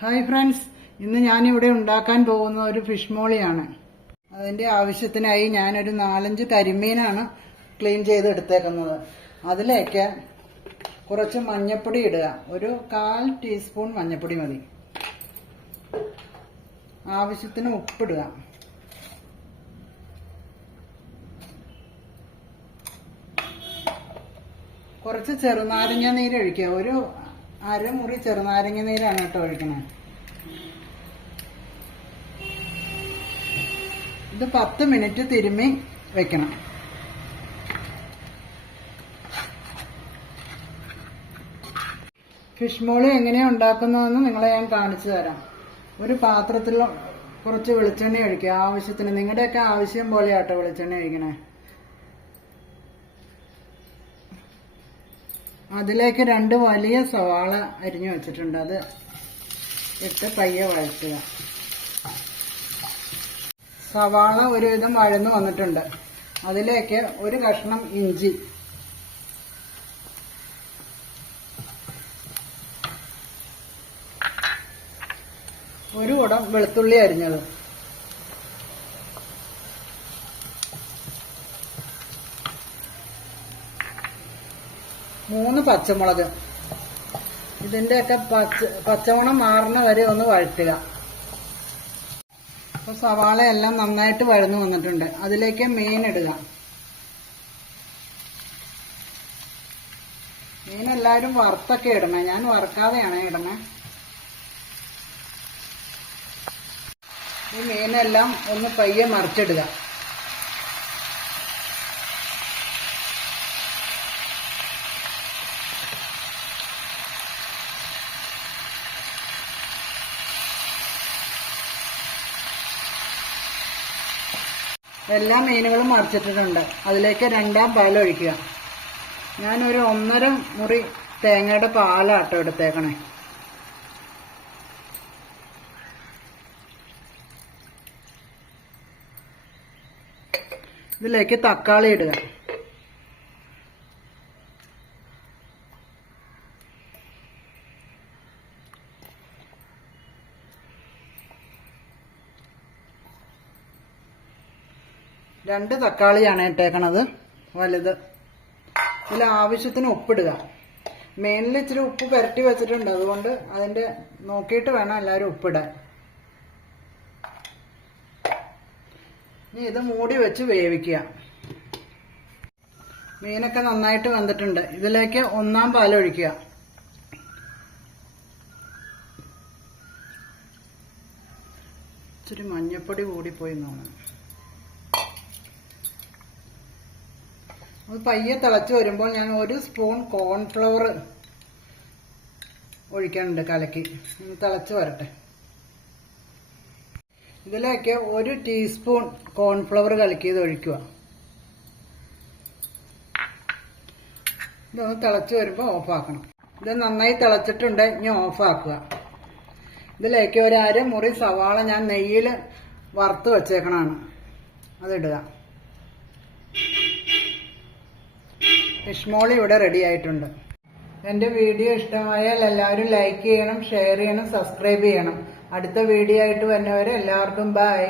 Hi friends ഇന്ന് ഞാനിവിടെ ഉണ്ടാക്കാൻ പോകുന്ന ഒരു ഫിഷ് മോളിയാണ്. അതിന്റെ ആവശ്യത്തിനായി ഞാനൊരു നാലഞ്ച് കരിമീനാണ് ക്ലീൻ ചെയ്ത് എടുത്തേക്കുന്നത് അതിലേക്ക് കുറച്ച് മഞ്ഞപ്പൊടി ഇടുക. ഒരു കാൽ ടീസ്പൂൺ മഞ്ഞപ്പൊടി മതി. ആവശ്യത്തിന് ഉപ്പിടുക. കുറച്ച് ചെറുനാരങ്ങ നീര് ഒഴിക്കുക. ഒരു അരമുറി ചെറുനാരങ്ങ നീരാണ് കേട്ടോ ഒഴിക്കണേ. ഇത് പത്ത് മിനിറ്റ് തിരുമ്മി വെക്കണം. ഫിഷ് മോളി എങ്ങനെയാണ് ഉണ്ടാക്കുന്നതെന്ന് നിങ്ങളെ ഞാൻ കാണിച്ചു തരാം. ഒരു പാത്രത്തിൽ കുറച്ച് വെളിച്ചെണ്ണ ഒഴിക്കുക. ആവശ്യത്തിന് നിങ്ങളുടെയൊക്കെ ആവശ്യം പോലെയാട്ടോ വെളിച്ചെണ്ണ ഒഴിക്കണേ. അതിലേക്ക് രണ്ട് വലിയ സവാള അരിഞ്ഞു വെച്ചിട്ടുണ്ട്. അത് ഇട്ട് പയ്യെ വഴറ്റുക. സവാള ഒരുവിധം വഴന്നു വന്നിട്ടുണ്ട്. അതിലേക്ക് ഒരു കഷ്ണം ഇഞ്ചി. ഒരു കുടം വെളുത്തുള്ളി അരിഞ്ഞത്. മൂന്ന് പച്ചമുളക്. ഇതിന്റെയൊക്കെ പച്ച പച്ചമണം മാറുന്ന വരെ ഒന്ന് വഴറ്റുക. അപ്പൊ സവാള എല്ലാം നന്നായിട്ട് വഴന്നു വന്നിട്ടുണ്ട്. അതിലേക്ക് മീൻ ഇടുക. മീൻ എല്ലാവരും വറുത്തൊക്കെ ഇടണേ. ഞാൻ വറുക്കാതെയാണ് ഇടണേ. ഈ മീനെല്ലാം ഒന്ന് പയ്യെ മറിച്ചിടുക. എല്ലാ മീനുകളും മറിച്ചിട്ടിട്ടുണ്ട്. അതിലേക്ക് രണ്ടാം പാൽ ഒഴിക്കുക. ഞാനൊരു ഒന്നര മുറി തേങ്ങയുടെ പാലാട്ടോ എടുത്തേക്കണേ. ഇതിലേക്ക് തക്കാളി ഇടുക. രണ്ട് തക്കാളിയാണ് ഇട്ടേക്കണത്. വലുത്. ഇതിൽ ആവശ്യത്തിന് ഉപ്പിടുക. മേലിൽ ഇച്ചിരി ഉപ്പ് പുരട്ടി വെച്ചിട്ടുണ്ട്. അതുകൊണ്ട് അതിന്റെ നോക്കിയിട്ട് വേണം എല്ലാവരും ഉപ്പിടാൻ. ഇനി ഇത് മൂടി വെച്ച് വേവിക്കുക. മീനൊക്കെ നന്നായിട്ട് വന്നിട്ടുണ്ട്. ഇതിലേക്ക് ഒന്നാം പാലൊഴിക്കുക ഇച്ചിരി മഞ്ഞപ്പൊടി കൂടിപ്പോയി തോന്നുന്നു അത് പയ്യെ തിളച്ച് വരുമ്പോൾ ഞാൻ ഒരു സ്പൂൺ കോൺഫ്ലവർ ഒഴിക്കാനുണ്ട് കലക്കി. തിളച്ച് വരട്ടെ. ഇതിലേക്ക് ഒരു ടീസ്പൂൺ കോൺഫ്ലവർ കലക്കിയത് ഒഴിക്കുക. ഇതൊന്ന് തിളച്ച് വരുമ്പോൾ ഓഫാക്കണം ഇത് നന്നായി തിളച്ചിട്ടുണ്ട് ഇനി ഓഫാക്കുക ഇതിലേക്ക് ഒരു അരമുറി സവാള ഞാൻ നെയ്യിൽ വറുത്ത് വെച്ചേക്കണാണ് അതിടുക ഫിഷ്മോളി ഇവിടെ റെഡി ആയിട്ടുണ്ട്. എന്റെ വീഡിയോ ഇഷ്ടമായാൽ എല്ലാവരും ലൈക്ക് ചെയ്യണം ഷെയർ ചെയ്യണം സബ്സ്ക്രൈബ് ചെയ്യണം. അടുത്ത വീഡിയോ ആയിട്ട് വരുന്നവരെ എല്ലാവർക്കും ബൈ